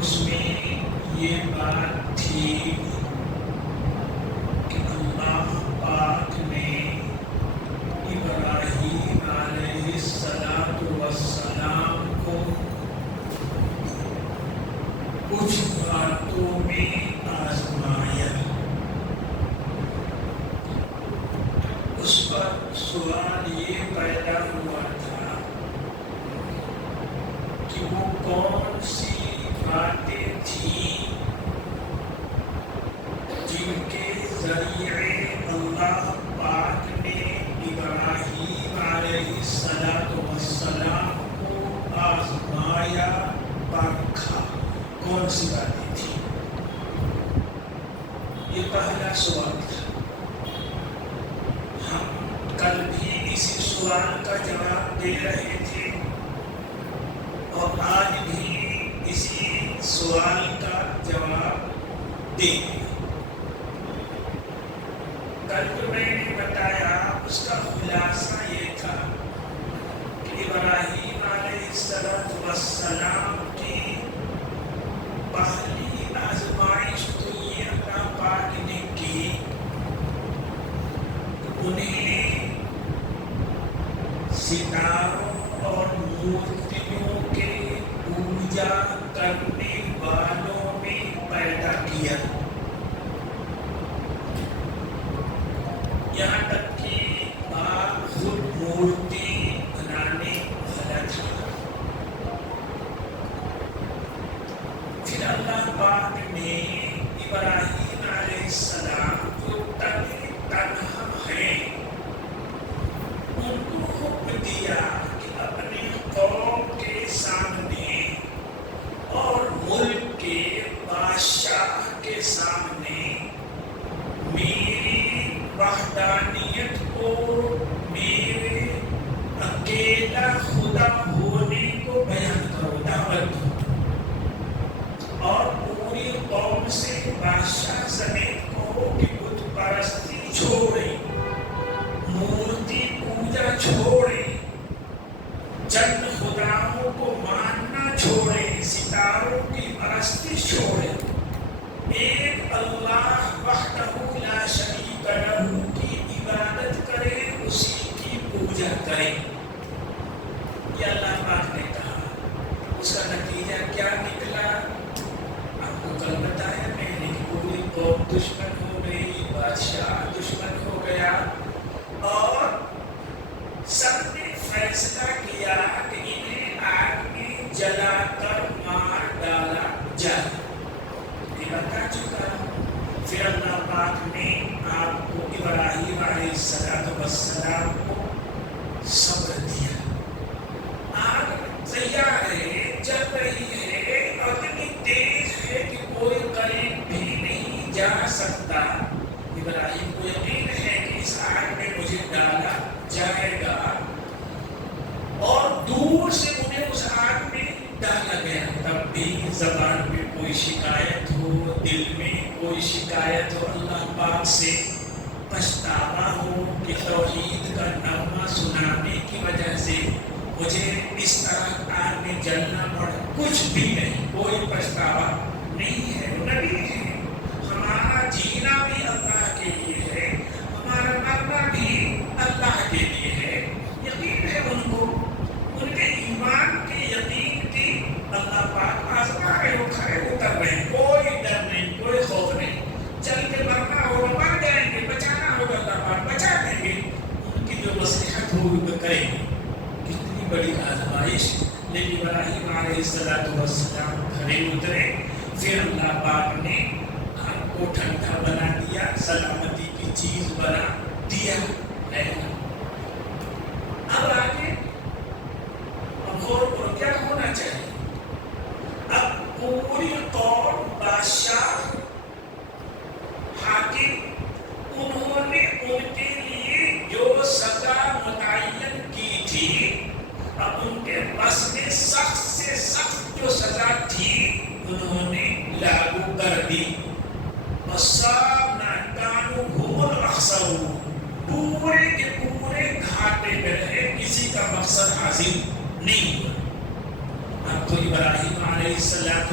اس میں یہ بات تھی کہ اللہ پاک نے ابراہیم علیہ السلام کو کچھ باتوں میں آزمایا. اس پر سوال یہ پیدا ہوا تھا کہ وہ کون سی باتیں تھیں جن کے ذریعے اللہ پاک نے ابراہیم علیہ السلام کو آزمایا پرکھا. کون سی باتیں تھیں؟ یہ پہلا سوال تھا. ہم کل بھی اسی سوال کا جواب دے رہے تھے اور آج بھی اسی سوال کا جواب دیں گے. کل جو میں نے بتایا اس کا خلاصہ یہ تھا کہ ابراہیم علیہ السلام کی پہلی آزمائش تو یہ اللہ پاک نے کی، انہیں ستاروں اور مورتیوں کے پوجا کرنے والوں میں پیدا کیا. یہاں تک کہ آپ خود مورتی بنانے والا تھا. پھر اللہ پاک نے ابراہیم علیہ السلام جو تنہا ہیں ان کو حکم دیا کہ اپنے قوم کے سامنے اور ملک کے بادشاہ کے سامنے میری وحدانیت کو، میرے اکیلا خدا ہونے کو بیان کرو، دعوت دو، اور پوری قوم سے بادشاہ سمیت کہو کہ بت پرستی چھوڑیں، مورتی پوجا چھوڑیں، چند خداؤں کو ماننا چھوڑیں، ستاروں کی پرستی چھوڑیں، ایک اللہ وحدہ لا شریک لہ کی عبادت کریں، اسی کی پوجا کریں. یہ اللہ پاک نے کہا. اس کا نتیجہ کیا نکلا؟ آپ کو کل بتایا میں نے کہ پوری قوم دشمن ہو گئی، بادشاہ دشمن ہو گیا، اور سب نے فیصلہ کیا کہ انہیں آگ میں جلا کر مار ڈالا جائے. یہ بتا چکا. پھر اللہ پاک نے آپ کو ابراہیم علیہ السلام کو صبر دیا. آگ تیار ہے، جل رہی ہے، اور اتنی تیز ہے کہ کوئی قریب بھی نہیں جا سکتا. ابراہیم کو یقین ہے کہ اس آگ میں مجھے ڈالا جائے گا، اور دور سے انہیں اس آگ میں ڈالا گیا. تب بھی زبان میں کوئی شکایت ہو، دل میں کوئی شکایت ہو، اللہ پاک سے پچھتاوا ہو کہ توحید کا نغمہ سنانے کی وجہ سے مجھے اس طرح آگ میں جلنا پڑا. کچھ بھی نہیں، کوئی پچھتاوا نہیں ہے. وہ نبی ہے. ہمارا جینا بھی اللہ کے لیے ہے، ہمارا مرنا بھی اللہ کے لیے ہے. یقین ہے ان کو، ان کے ایمان کے یقین کی اللہ پاک آزما رہے، وہ کھڑے اتر رہے، کوئی ڈر نہیں، کوئی خوف نہیں. چل کے مرنا ہوگا مر جائیں گے، بچانا ہوگا اللہ پاک بچا دیں گے. ان کی جو مصلحت ہوگی وہ کریں گے. کتنی بڑی آزمائش. لیکن ابراہیم علیہ السلام کھڑے اترے. پھر اللہ پاک نے آگ کو ٹھنڈا بنا دیا، سلامتی کی چیز بنا دیا. اب آگے غور کرو کیا ہونا چاہیے. اب پوری قوم، بادشاہ، حاکم، انہوں نے ان کے لیے جو سزا متعین کی تھی، اب ان کے بس میں سخت سے سخت جو سزا تھی انہوں نے لاگو کر دی. پورے کے پورے گھاٹے میں رہے، کسی کا مقصد حاصل نہیں ہوا. اب تو ابراہیم علیہ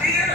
13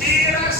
13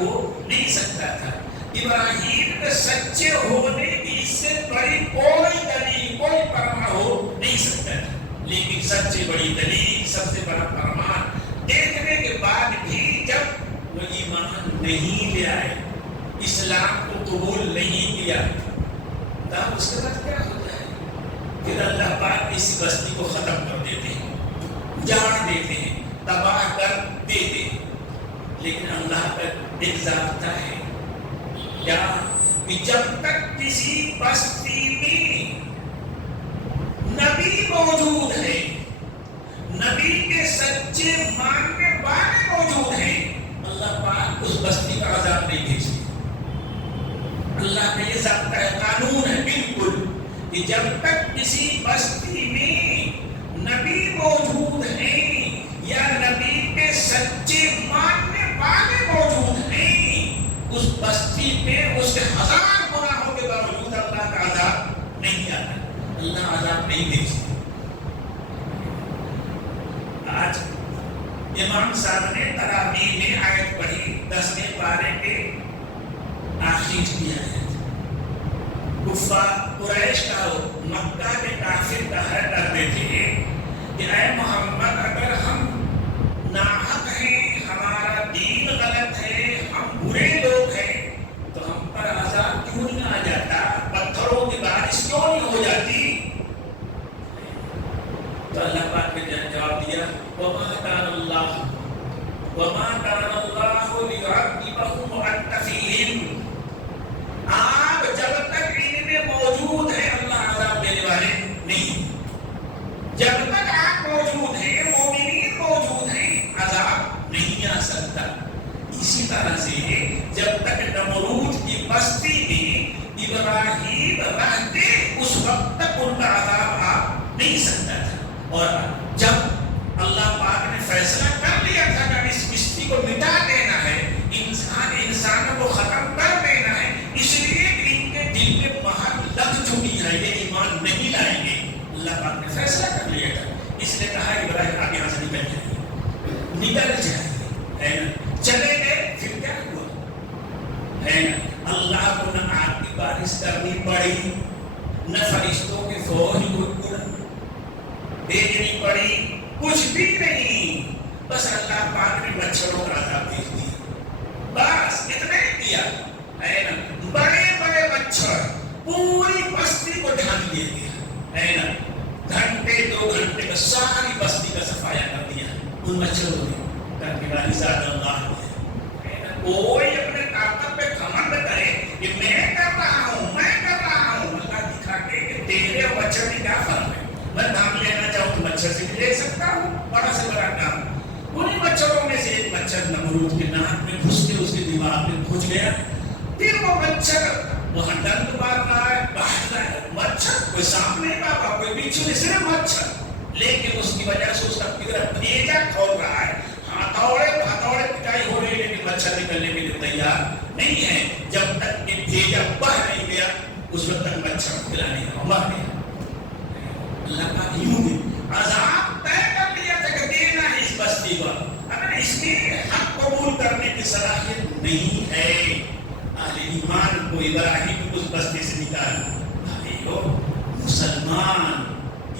ہو نہیں سکتا تھا. ابراہیم کے سچے ہونے کی اس سے بڑی کوئی دلیل کوئی پرمان ہو نہیں سکتا تھا. لیکن سب سے بڑی دلیل سب سے بڑا پرمان دیکھنے کے بعد بھی جب وہ ایمان نہیں لے آئے, اسلام کو قبول نہیں کیا, تب اس کے بعد کیا ہوتا ہے؟ پھر اللہ پاک اس بستی کو ختم کر دیتے ہیں, اجاڑ دیتے ہیں, تباہ کر دیتے ہیں. لیکن اللہ کا ایک ضابطہ ہے کیا کہ جب تک کسی بستی میں نبی موجود ہے, نبی کے سچے ماننے والے موجود ہیں, اللہ پاک اس بستی کا عذاب نہیں بھیجتے. اللہ کا یہ ضابطہ ہے, قانون ہے بالکل کہ جب تک کسی بستی میں نبی موجود ہیں یا نبی کے سچے ماننے والے موجود ہیں, اس بستی پہ اس کے ہزار گناہوں کے باوجود اللہ کا عذاب نہیں آتا, اللہ عذاب نہیں بھیجتے. آج امام صاحب نے تراویح میں آیت پڑھی 10ویں پارے کے آخری کی آیت. کفار قریش کا مکہ کے کافر کہا کرتے تھے کہ اے محمد اگر ہم ناحق ہیں, ہمارا دین غلط ہے, ہم برے لوگ ہیں, تو ہم پر عذاب کیوں نہیں آ جاتا, پتھروں کی بارش کیوں نہیں ہو جاتی؟ تو اللہ پاک نے جواب دیا وما كان الله ليعذبهم وأنت فيهم. آپ جب تک ان میں موجود ہیں اللہ عذاب دینے والے نہیں. جب تک آپ موجود ہیں, مومنین موجود ہیں, عذاب نہیں آ سکتا. اسی طرح سے جب تک نمرود کی بستی میں ابراہیم رہتے اس وقت تک ان کا عذاب آ نہیں سکتا تھا. اور جب اللہ پاک نے فیصلہ کر لیا تھا کہ اس بستی کو مٹا دینا ہے, انسانوں کو ختم کر دینا ہے, اس لیے ان کے دل میں مہر لگ چکی ہے, یہ ایمان نہیں لائیں گے. اللہ پاک نے فیصلہ کر لیا تھا, اس لیے کہا ابراہیم آپ یہاں سے نکل جائے. چلے گئے, پھر کیا ہوا ہے نا, اللہ کو نہ آگ کی بارش کرنی پڑی, نہ فرشتوں کے فوج کو بھیجنی پڑی, کچھ بھی نہیں. بس اللہ پاک نے مچھروں کا عذاب بھیج دیا, بس اتنا ہی کیا ہے نا. بڑے بڑے مچھر پوری بستی کو ڈھانک دیا گیا ہے نا. گھنٹے 2 گھنٹے میں ساری بستی کا صفایا کر دیا ان مچھروں نے. کرنے والی ذات اللہ ہے نا. کوئی اپنے طاقت پہ گھمنڈ کرے کہ میں کر رہا ہوں, میں کر رہا ہوں, اللہ دکھا کے کہ تیرے مچھر میں کیا فرق ہے. میں نام لینا چاہوں تو مچھر سے بھی لے سکتا ہوں, بڑا سے بڑا کام. انہیں مچھروں میں سے ایک مچھر نمرود کے ناک میں گھس کے اس کے دماغ میں گھس گیا. پھر وہ مچھر وہاں ڈنک مار رہا ہے, باہر رہا ہے. مچھر کوئی سامنے نہیں پاپا, کوئی پیچھے صرف مچھر, لیکن اس کی وجہ سے اس کا پگڑا بھیجا کھول رہا ہے. ہتھوڑے پٹائی ہو رہی ہے, لیکن مچھر نکلنے کے لیے تیار نہیں ہے. جب تک کہ بھیجا باہر نہیں گیا اس وقت تک مچھر کھلانے کا مر گیا. اللہ کا یوں بھی عذاب طے کر لیا تھا کہ دینا ہے اس بستی کو. اگر اس میں حق قبول کرنے کی صلاحیت نہیں ہے, اہل ایمان کو ابراہیم کو اس بستی سے نکالا. مسلمان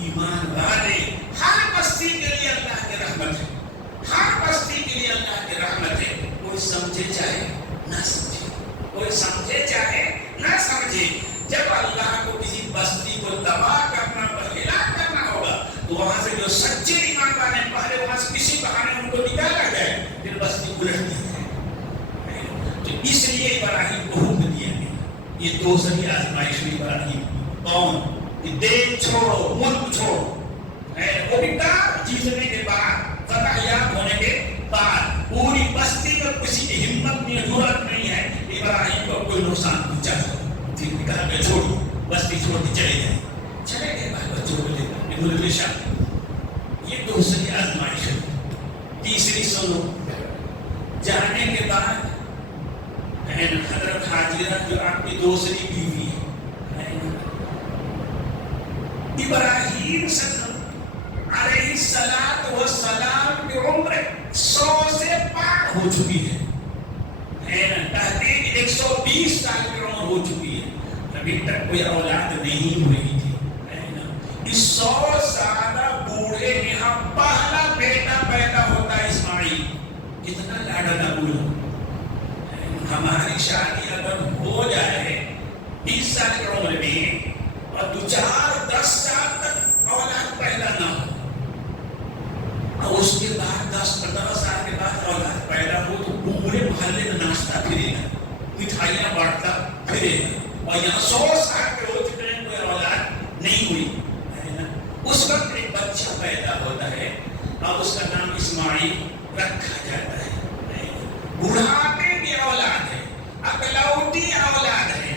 ایمان والے ہر بستی کے لیے اللہ کی رحمت ہے, ہر بستی کے لیے اللہ کی رحمت ہے. کوئی سمجھے چاہے نہ سمجھے, کوئی سمجھے چاہے نہ سمجھے, جب اللہ کو کسی بستی کو تباہ کرنا ہلاک کرنا ہوگا تو وہاں سے جو سچے ایمان والے پہلے وہاں سے کسی بہانے ان کو نکالا جائے, پھر بستی الٹ دی جائے. تو اس لیے ابراہیم کو حکم دیا گیا. یہ دوسری آزمائش میں ابراہیم کون کہ دین چھوڑو, ملک چھوڑو, وہ بھی کام جیتنے کے بعد, فتحیات ہونے کے بعد پوری بستی میں کسی کی ہمت نہیں, ضرورت نہیں ہے ابراہیم کو کوئی نقصان پہنچا دو. کہا کہ چھوڑو, بستی چھوڑ کے چلے جائیں. چلے گئے بال بچوں کو لے کر ملک شام. یہ دوسری آزمائش ہے. تیسری سنو, جانے کے بعد حضرت حاجرہ جو آپ کی دوسری بیوی ہے, ابراہیم علیہ السلام کی عمر 100 سے پار ہو چکی ہے نا. 120 سال کی عمر ہو چکی ہے، ابھی تک کوئی اولاد نہیں ہوئی تھی، ہے نا؟ اس 100 سالہ بوڑھے کے یہاں پہلا بیٹا پیدا ہوتا ہے اسماعیل، کتنا لاڈلا بوڑھا۔ ہماری شادی اگر ہو جائے 20 سال کی عمر میں اور 2-4-10 سال تک اولاد پیدا نہ ہو، اور اس کے بعد 10-15 سال کے بعد اولاد پیدا ہو تو پورے محلے میں ناشتہ پھرے گا، مٹھائیاں بانٹتا پھرے گا، اور یہاں 100 سال کے ہو چکے ہیں کوئی اولاد نہیں ہوئی، ہے نا؟ اس وقت ایک بچہ پیدا ہوتا ہے اور اس کا نام اسماعیل رکھا جاتا ہے۔ بڑھاپے کی اولاد ہے، اکلوتی اولاد ہے،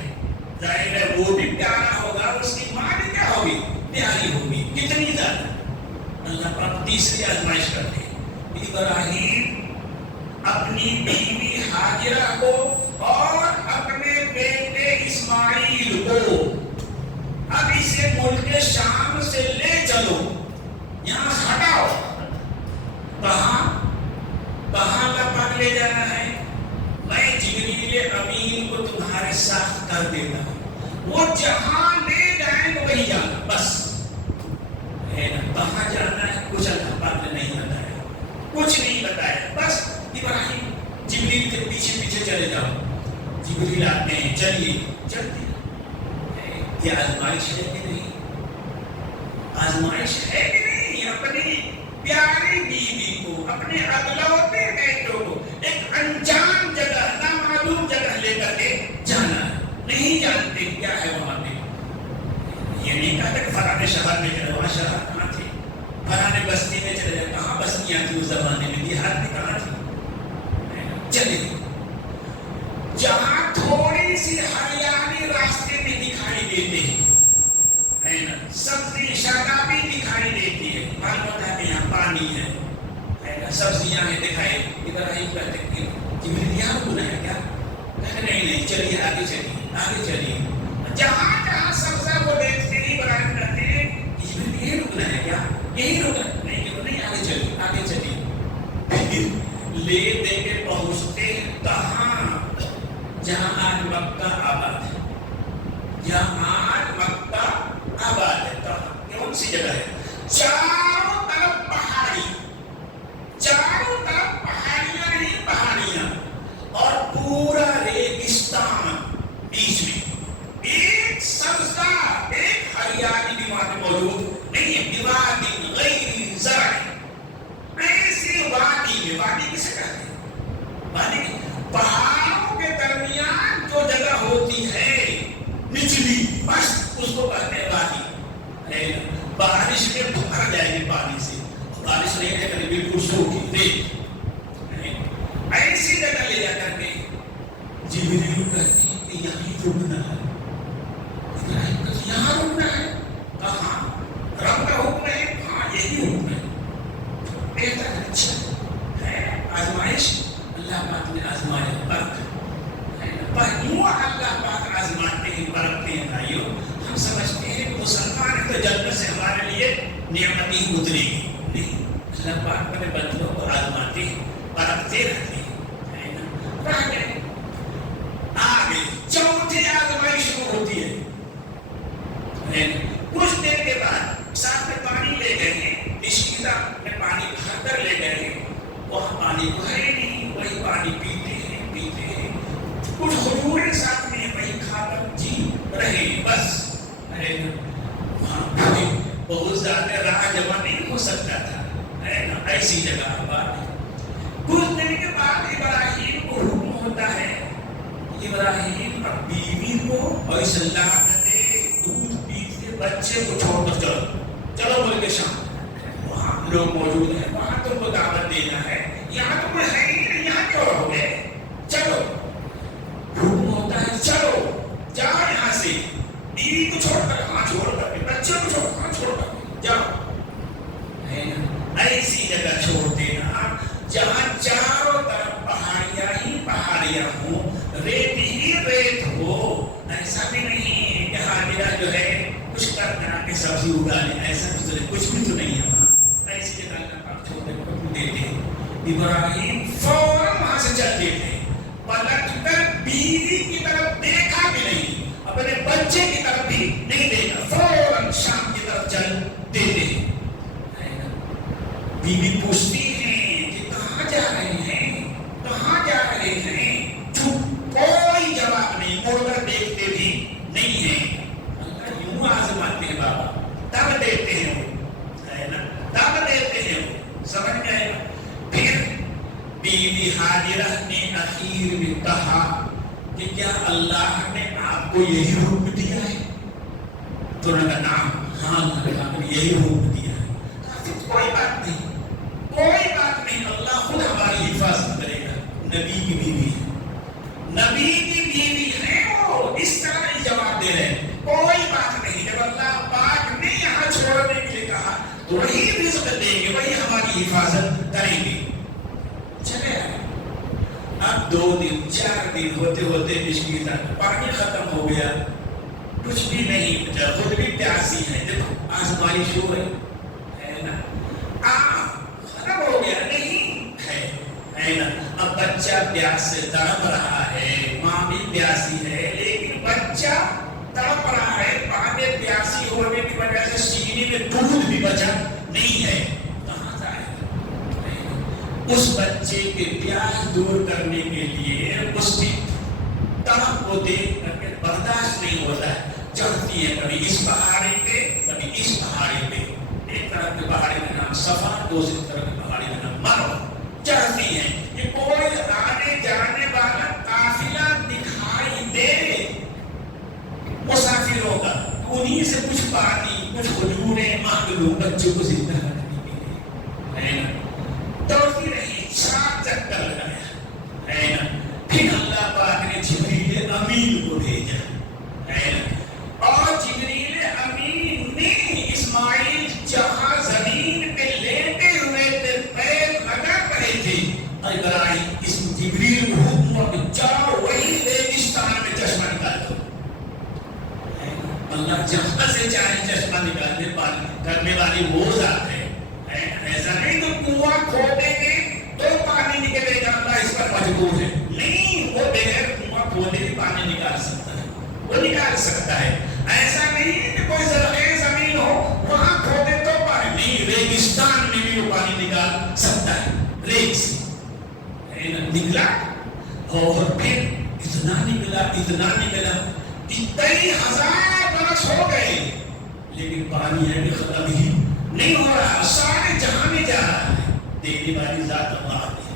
ظاہر ہے وہ بھی پیارا ہوگا، اس کی ماں بھی کیا ہوگی؟ پیاری ہوگی، کتنی زیادہ۔ اللہ پاک تیسری آزمائش کرتے ہیں، ابراہیم اپنی بیوی ہاجرہ کو اور اپنے بیٹے اسماعیل کو اب اسے ملک شام سے لے چلو، یہاں سے ہٹاؤ۔ کہاں اللہ پاک لے جانا ہے؟ میں جبریل امین کو تمہارے ساتھ کر دیتا ہوں، وہ جہاں لے جائیں تو وہیں جانا، بس ہے نا؟ کہاں جانا ہے کچھ اللہ پاک نے نہیں بتایا، کچھ نہیں بتایا، بس ابراہیم جبریل کے پیچھے پیچھے چلے جاؤ، جبریل آتے ہیں، چلیے چلتے۔ یہ آزمائش ہے کہ نہیں؟ آزمائش ہے کہ نہیں؟ اپنی پیاری بیوی کو، اپنے اکلوتے بیٹوں کو ایک انجان جگہ، نامعلوم جگہ لے کر کے جانا ہے، نہیں جانتے کیا ہے وہاں پہ۔ یہ نہیں کہا کہ فلانے شہر میں چلے، وہاں شہر کہاں تھے؟ فلانے بستی میں چلے جائے، کہاں بستیاں تھیں اس زمانے میں؟ دیہات میں کہاں تھی؟ چلے جہاں تھوڑی سی ہریالی راستے میں دکھائی دیتے ہیں، ہے نا؟ سبزی شادابی دکھائی دیتی ہے، معلوم ہے کہ یہاں پانی ہے نا؟ سبزیاں ہیں دکھائی، ابراہیم کہتے ہیں جبریل یہاں رکنا ہے کیا؟ کہتے نہیں چلیے آگے چلیے آگے چلیے۔ جہاں جہاں سبزہ وہ دیکھتے ہی ابراہیم کہتے ہیں جبریل یہی رکنا ہے کیا؟ یہی رکنا نہیں آگے چلیے آگے چلیے۔ لے دے کے پہنچتے کہاں؟ جہاں آج مکہ آباد ہے، جہاں آج مکہ آباد ہے، کہاں؟ کون سی جگہ ہے؟ چاروں طرف پہاڑی، چاروں طرف پہاڑیاں ہی پہاڑیاں، اور پورا ریگستان بیچ میں، ایک سبزہ ایک ہریالی بھی وہاں پہ موجود نہیں ہے۔ وادی غیر زرع، ایسی وادی میں، وادی کسے کہتے ہیں؟ وادی پہاڑوں کے درمیان جو جگہ ہوتی ہے نچلی، بس اس کو کہتے ہیں وادی۔ بارش میں بھر جائے گی پانی سے، بارش نہیں ہے کہ بالکل سوکھی ریت، ایسی جگہ لے جا کر کے جبریل کہتے ہیں کہ یہاں رکنا ہے۔ ابراہیم کہتے ہیں یہاں رکنا ہے؟ کہاں؟ رب کا حکم ہے؟ ہاں یہی حکم ہے۔ کہتا ہے اچھا ہے، آزمائش اللہ پاک نے آزمایا، پرکھ یوں اللہ پاک آزماتے ہیں، پرکھتے ہیں۔ بھائیوں ہم سمجھتے ہیں کہ مسلمان ہے تو جنت سے ہمارے لیے نعمت ہی اترے گی، نہیں، اللہ پاک اپنے بندوں کو آزماتے ہیں، پرکھتے رہتے ہیں، ہے نا؟ رہ گئے آگے چوتھی آزمائش شروع ہوتی ہے۔ کچھ دیر کے بعد ساتھ میں پانی لے گئے ہیں، اشکیزہ میں پانی بھر کر لے گئے ہیں، وہاں پانی کو ہے نہیں، وہی پانی پیتے ہیں پیتے ہیں، کچھ کھجوریں ساتھ میں وہی کھا کر جی رہے، بس وہاں بہت زیادہ راہ جمع نہیں ہو سکتا تھا، ہے نا؟ ایسی جگہ آباد ہے۔ کچھ دن کے بعد ابراہیم کو حکم ہوتا ہے، ابراہیم اب بیوی کو اور اس اللہ نے دودھ پیتے بچے کو چھوڑ کر چلو چلو ملک شام، وہاں لوگ موجود ہیں، وہاں تم کو دعوت دینا ہے، یہاں تو کوئی ہے ہی نہیں، یہاں کیوں رہو گے؟ چلو حکم ہوتا ہے چلو جاؤ یہاں سے، بیوی کو چھوڑ کر، ہاں چھوڑ کر، بچے کو چھوڑ، ہاں چھوڑ کر جاؤ، ہے نا؟ ایسی جگہ چھوڑ دینا جہاں چاروں طرف پہاڑیاں ہی پہاڑیاں ہوں، ریت ہی ریت ہو، ایسا بھی نہیں کہ حاجرہ جو ہے کچھ کر کے سبزی اگا لیں، ایسا کچھ بھی تو نہیں ہے وہاں، ایسی جگہ اللہ پاک چھوڑنے کو حکم دیتے ہیں۔ ابراہیم فوراً وہاں سے چل دیتے ہیں، پلٹ کر بیوی کی طرف دیکھا بھی نہیں، اپنے بچے کی طرف بھی نہیں دیکھا، فوراً شام کی طرف چل دیتے ہیں۔ بیوی پوچھتی ہے کہ کہاں جا رہے ہیں، کہاں جا رہے ہیں؟ چپ، کوئی جواب نہیں، مڑ کر دیکھتے بھی نہیں ہیں۔ اللہ یوں آزماتے ہیں بابا، تب دیتے ہیں وہ، ہے نا، تب دیتے ہیں وہ، سمجھ میں آئے گا۔ پھر بیوی حاجرہ نے اخیر میں کہا کہ کیا اللہ نے آپ کو یہی حکم دیا ہے؟ تو نے کہا نعم، ہاں اللہ نے یہی حکم دیا ہے۔ کوئی بات نہیں، کوئی بات نہیں، اللہ خود ہماری حفاظت کرے گا۔ نبی کی بیوی ہے، نبی کی بیوی ہے، وہ اس طرح ہی جواب دے رہے ہیں، کوئی بات نہیں۔ جب اللہ پاک نے یہاں چھوڑنے کے لیے کہا تو وہی رزق دیں گے، وہی ہماری حفاظت کریں گے۔ چلے اب 2 دن 4 دن ہوتے ہوتے بجلی تک پانی ختم ہو گیا، کچھ بھی نہیں بچا، خود بھی پیاسی ہے، دیکھو آزمائش ہو رہی ہے نا، ختم ہو گیا نہیں ہے نا۔ اب بچہ پیاس سے تڑپ رہا ہے، ماں بھی پیاسی ہے، لیکن بچہ تڑپ رہا ہے، ماں میں پیاسی ہونے کی وجہ سے سینے میں دودھ بھی بچا نہیں ہے، کہاں جائے گا؟ اس بچے کے پیاس دور کرنے کے لیے اس کی تڑپ کو دیکھ کر کے برداشت نہیں ہوتا ہے، چڑھتی ہے کبھی اس پہاڑی پہ کبھی اس پہاڑی پہ، ایک طرف کے پہاڑی کا نام صفا، دوسری طرف کے پہاڑی کا نام مروہ، چڑھتی ہیں۔ یہ کوئی آنے جانے والا قافلہ دکھائی دے مسافروں کا، انہیں سے کچھ پانی کچھ کھجوریں مانگ لو بچوں کو زندہ رکھنے کے لیے، ہے نا۔ دوڑتی رہی، 7 چکر لگایا، ہے نا۔ پھر اللہ پاک نے جبریل امین کو بھیجا، ہے نا، اور جبریل امین نے اسماعیل جہاں زمین پہ لیٹے ہوئے تھے، پیر لگا رہے تھے، ابراہیم اس جبریل کو حکم ہوا کہ جاؤ وہی ریگستان میں چشمہ نکال دو۔ اللہ جہاں سے چاہے چشمہ نکالنے کرنے والی وہ ذات ہے، ایسا نہیں تو کنواں کھودیں گے تو پانی نکلے گا، اللہ اس پر مجبور ہے، نہیں، وہ بغیر کنواں کھودے بھی پانی نکال سکتا ہے، وہ نکال سکتا ہے۔ ایسا نہیں ہے کہ کوئی زرخیز زمین ہو وہاں کھودے تو پانی نہیں، ریگستان میں بھی وہ پانی نکال سکتا ہے، ریگ سے نکلا، اور پھر اتنا نکلا کہ 23,000 برس ہو گئے، لیکن پانی ہے بھی ختم ہی نہیں ہو رہا، سارے جہاں میں جا رہا ہے۔ دیکھنے والی ذات اللہ کی،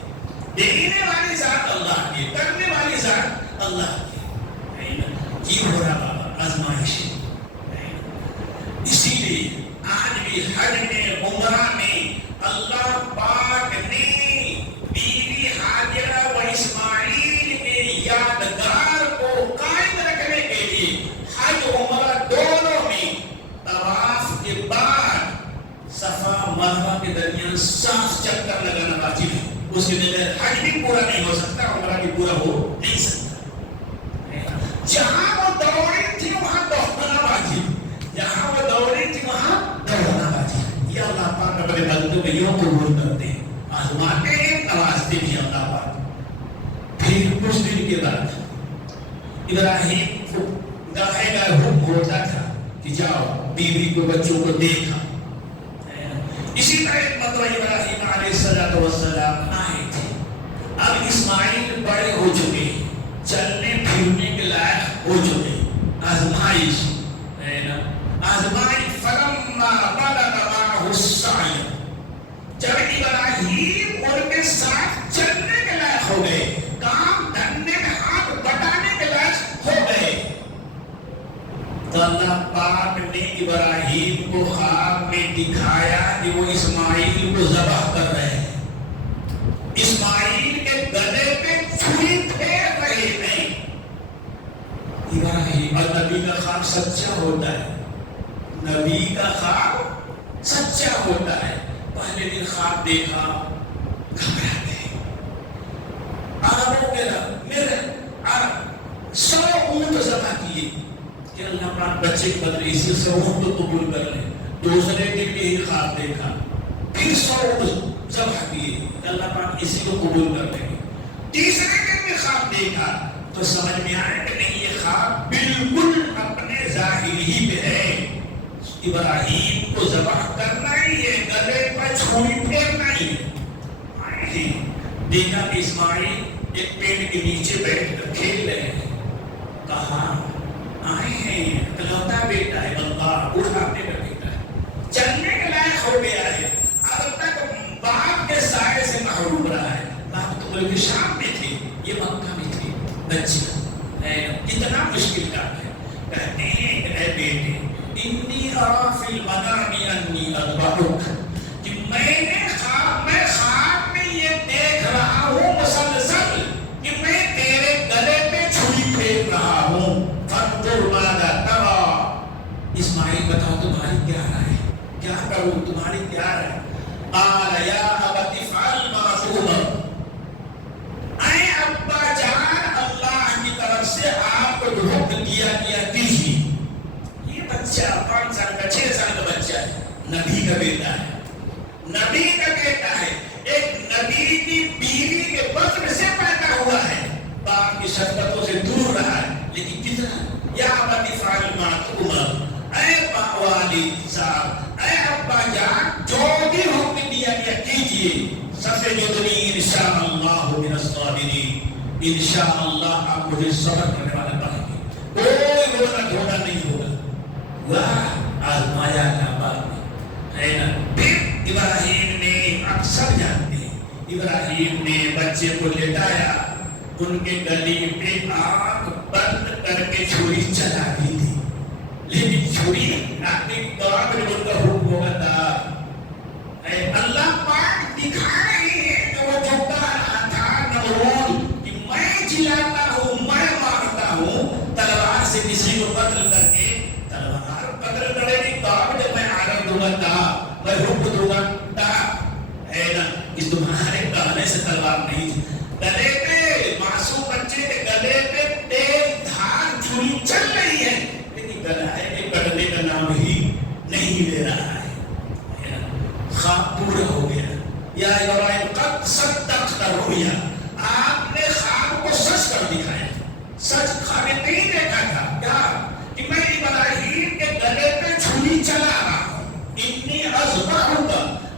دیکھنے والی ذات اللہ کی، کرنے والی ذات اللہ کی، یہ ہو رہا بابا آزمائش۔ اسی لیے آج بھی حج میں عمرہ میں اللہ پاک نے بیوی حاجرہ و اسماعیل کے یادگار کو قائم رکھنے کے لیے حج عمرہ دونوں میں طواف کے بعد صفا مروہ کے درمیان 7 چکر لگانا واجب ہے، اس کے بغیر حج بھی پورا نہیں ہو سکتا، عمرہ بھی پورا ہو نہیں سکتا۔ جہاں وہ دوڑی تھی وہاں دوڑنا واجب، جہاں وہ دوڑی تھی وہاں دوڑنا واجب۔ یہ اللہ پاک اپنے بندوں کو یوں قبول کرتے ہیں، آزماتے ہیں، نوازتے بھی اللہ پاک۔ پھر کچھ دن کے بعد ابراہیم کو گاہے گاہے حکم ہوتا تھا کہ جاؤ بیوی کو بچوں کو دیکھا۔ اسی طرح ایک مرتبہ ابراہیم علیہ السلام آئے تھے، اب اسماعیل بڑے ہو چکے، چلنے پھرنے کے لائق ہو چکے، آزمائش ہے نا، آزمائش۔ فلما بلغ معه السعی، جب ابراہیم ان کے ساتھ چلنے کے لائق ہو گئے، کام دھندے میں ہاتھ بٹانے کے لائق ہو گئے، تو اللہ پاک نے ابراہیم کو خواب میں دکھایا کہ وہ اسماعیل کو ذبح کر رہے ہیں، اسماعیل کے گدھے پہ چھری پھیر رہے ہیں۔ ابراہیم، اور نبی کا خواب سچا ہوتا ہے، نبی کا خواب سچا ہوتا ہے۔ پہلے دن خواب دیکھا، گھبرا گئے، عربوں کے میرے عرب 100 اونٹ ذبح کیے کہ اللہ پاک بچے کے بدلے اسی 100 اونٹ کو قبول کر لیں۔ دوسرے دن بھی یہی خواب دیکھا، پھر 100 اونٹ ذبح کیے کہ اللہ پاک اسی کو قبول کر لیں۔ تیسرے دن بھی خواب دیکھا تو سمجھ میں آئے کہ نہیں یہ خواب بالکل اپنے ظاہر ہی پہ ہے. ابراہیم کو ذبح کرنا ہی ہے, گلے پر چھری پھیرنا ہی ہے. دیکھا کہ اسماعیل ایک پیڑ کے نیچے بیٹھ کر کھیل رہے ہیں. کہا آئے ہیں, اکلوتا بیٹا ہے, اللہ بڑھاپے کا بیٹا ہے, چلنے کے لائق ہو گیا ہے, اب تک باپ کے سائے سے محروم رہا ہے. باپ تو ملک شام میں تھے, یہ مکہ میں تھے. بچہ کتنا مشکل کام ہے. کہتے ہیں کہ اے بیٹے انی ارا فی المنام انی اذبحک, کہ میں خواب میں یہ دیکھ رہا ہوں مسلسل کہ میں تیرے گلے پہ چھری پھینک رہا ہوں. فانظر ماذا تری, اسماعیل بتاؤ تمہاری کیا رائے, کیا کروں, تمہاری کیا رائے. قال یا ابت افعل ما تؤمر, اے ابا جان اللہ کی طرف سے آپ کو جو حکم دیا گیا کیجیے. یہ بچہ 5 سال کا 6 سال کا بچہ ہے, نبی کا بیٹا ہے, نبی کا بیٹا ہے, ایک نبی کی بیوی کے بطن سے پیدا ہوا ہے, باپ کی شفقتوں سے دور رہا ہے, لیکن کتنا یا ابت افعل ما تؤمر, اے والد صاحب, اے ابا جان جو بھی حکم دیا گیا کیجیے. ستجدنی انشاءاللہ من الصابرین, انشاءاللہ آپ مجھے صبر کرنے والا پائیں گے, کوئی رونا دھونا نہیں ہوگا. واہ آزمایا اللہ باپ نے, ہے نا. پھر ابراہیم نے, آپ سب جانتے ہیں, ابراہیم نے بچے کو لٹایا, ان کے گلے پہ آنکھ بند کر کے چھری چلا دی تھی, لیکن چھری اپنی دعا میں ان کا حکم ہوگا تھا. اللہ پاک دکھا رہے ہیں کہ وہ جو کہہ رہا تھا نمرود کہ میں جلاتا ہوں, میں مارتا ہوں, تلوار سے کسی کو قتل کر کے, تلوار قتل کرے گی تو جب میں آگے دوں گا, میں حکم دوں گا, ہے نا. اس تمہارے کہنے سے تلوار نہیں تھی, گلے پہ معصوم بچے کے گلے پہ تیز دھار چھری چل رہی ہے, لیکن گلا ہے کہ کٹنے کا نام ہی نہیں لے رہا ہے. خواب پورا ہو گیا. یا ابراہیم قد صدقت الرؤیا, آپ نے خواب کو سچ کر دکھایا. سچ خواب نہیں دیکھا تھا کیا کہ میں ابراہیم کے گلے پہ چھری چلا رہا ہوں, انی اذبحک,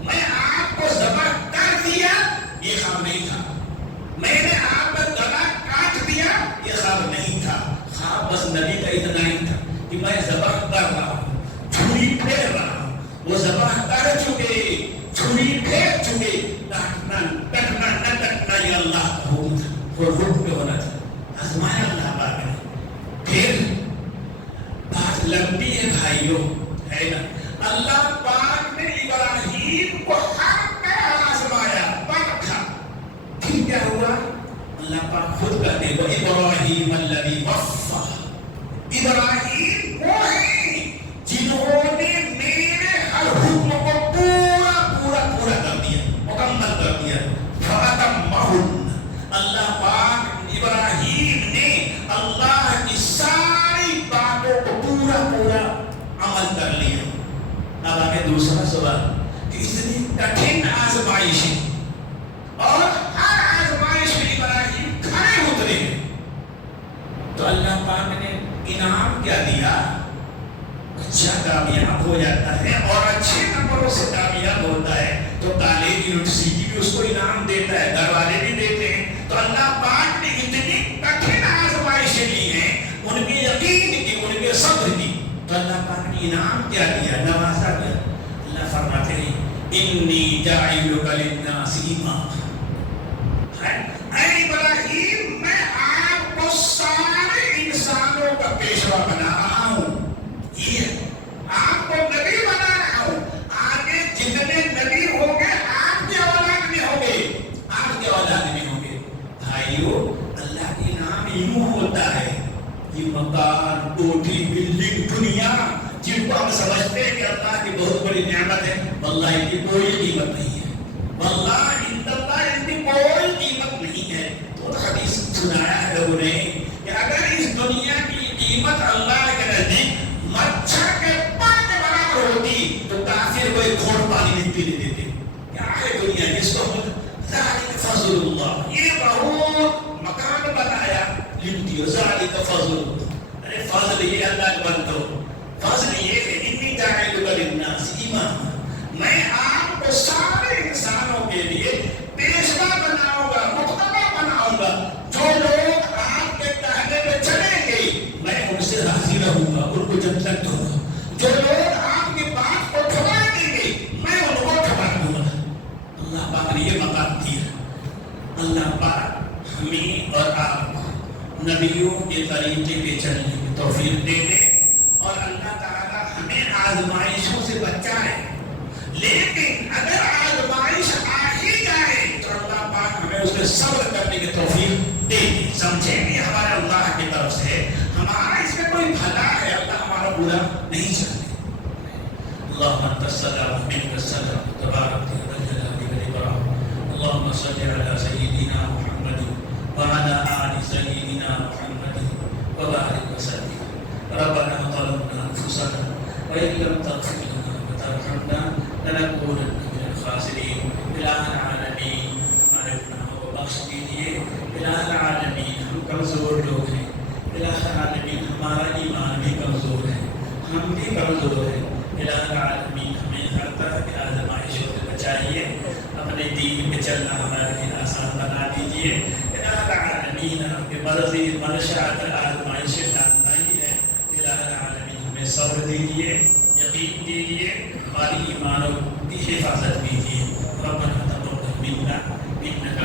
میں آپ کو ذبح کر دیا, یہ خواب نہیں تھا. میں نے آپ کا گلا کاٹ دیا, یہ خواب نہیں تھا. خواب بس نبی کا اتنا ہی تھا کہ میں ذبح کر رہا ہوں, چھری پھیر رہا ہوں. وہ ذبح کر چکے, چھری پھیر چکے, کٹنا نہ کٹنا یہ اللہ کا حکم تھا, اور حکم پہ ہونا تھا. آزمایا اللہ پاک نے. پھر بات لمبی ہے بھائیوں, ہے نا. اللہ پاک نے ابراہیم کو ہر طرح آزمایا, پرکھا. پھر کیا ہوا, اللہ پاک خود کہتے ہیں ابراہیم الذی وفا, ابراہیم وہ ہیں جنہوں نے میرے ہر حکم کو پورا کر دیا, مکمل کر دیا. فَأَتَمَّهُنَّ, اللہ پاک ابراہیم نے اللہ کی ساری باتوں کو پورا عمل کر لیا. اب آگے دوسرا سوال کہ اتنی کٹھن آزمائش ہے اور ہر آزمائش میں ابراہیم کھڑے اترے, تو اللہ پاک نے انعام کیا دیا, اچھا کامیاب ہو جاتا ہے اور اچھے نمبروں سے کامیاب ہوتا ہے تو کالج یونیورسٹی بھی اس کو انعام دیتا ہے, گھر والے بھی دیتے ہیں. تو اللہ پاک نے اتنی کٹھن آزمائشیں لی ہیں, ان کے یقین کی, ان کے صبر کی, تو اللہ پاک نے انعام کیا دیا, نوازا دیا. اللہ فرماتے ہیں انی جاعلک للناس اماما, اے ابراہیم میں آپ کو سارے انسانوں کا پیشوا بنا رہا ہوں, آپ کو نبی بنا رہا ہوں. آگے جتنے نبی ہوں گے آپ کے اولاد میں ہوں گے, آپ کے اولاد میں ہوں گے. بھائیو اللہ کے نام یوں ہوتا ہے, یہ مکان, کوٹھی, بلڈنگ, دنیا جن کو ہم سمجھتے ہیں کہ اللہ کی بہت بڑی نعمت ہے, واللہ ان کی کوئی قیمت نہیں ہے, واللہ ان کی کوئی قیمت نہیں ہے. تو حدیث سنایا ہے لوگوں نے کہ اگر اس دنیا کی قیمت اللہ کے نزدیک مچھر کے پر کے برابر ہوتی تو کافر کوئی گھوڑ پانی نہیں پینے دیتے. کیا ہے دنیا جس کو ذالک فضل اللہ, یہ بہت مکان بنایا ملتی ہو ذالک فضل، ارے فضل یہ اللہ کے بندو، فضل یہ ہے انی جاعلک للناس اماما، میں آپ کو سارے انسانوں کے لیے پیشوا بناؤں گا، مقتدی بناؤں گا، جو لوگ آپ کے کہنے پہ چلیں گے میں ان سے راضی رہوں گا، ان کو جنت دوں گا، جو لوگ آپ کی بات کو ٹھکرا دیں گے میں ان کو ٹھکرا دوں گا۔ اللہ پاک نے یہ مقام دیا۔ اللہ پاک ہمیں اور آپ نبیوں کے طریقے پہ چلنے کی توفیق دے دے، اور اللہ تعالیٰ ہمیں آزمائشوں سے بچائے، لیکن اگر آزمائش آ ہی جائے تو اللہ پاک ہمیں اس پہ صبر کرنے کی توفیق دے دے۔ سمجھیں یہ ہمارا اللہ کی طرف سے، ہمارا اس میں کوئی بھلا ہے، اللہ ہمارا برا نہیں چاہتے۔ اللهم انت السلام ومنك السلام تبارك يا ذا الجلال والاكرام، اللهم صل على سيدنا محمد وعلى ال سيدنا محمد وبارك وسلم۔ ربنا ظلمنا انفسنا وان لم تغفر لنا وترحمنا لنكونن من الخاسرين۔ الہ العالمین ہمارے گناہوں کو بخش دیجیے، الہ العالمین ہم کمزور لوگ ہیں، الہ العالمین ہمارا ایمان بھی کمزور ہے، ہم بھی کمزور ہیں، الہ العالمین ہمیں ہر طرح کی آزمائشوں سے بچائیے، اپنے دین پہ چلنا ہمارے لیے آسان بنا دیجیے۔ الہ العالمین اپنے مرضی منشاء آزمائشیں لائی ہے، الہ العالمین ہمیں صبر دیجیے، یقین دیجیے، ہماری ایمانوں کی حفاظت کیجیے۔ ربنا تقبل منا انک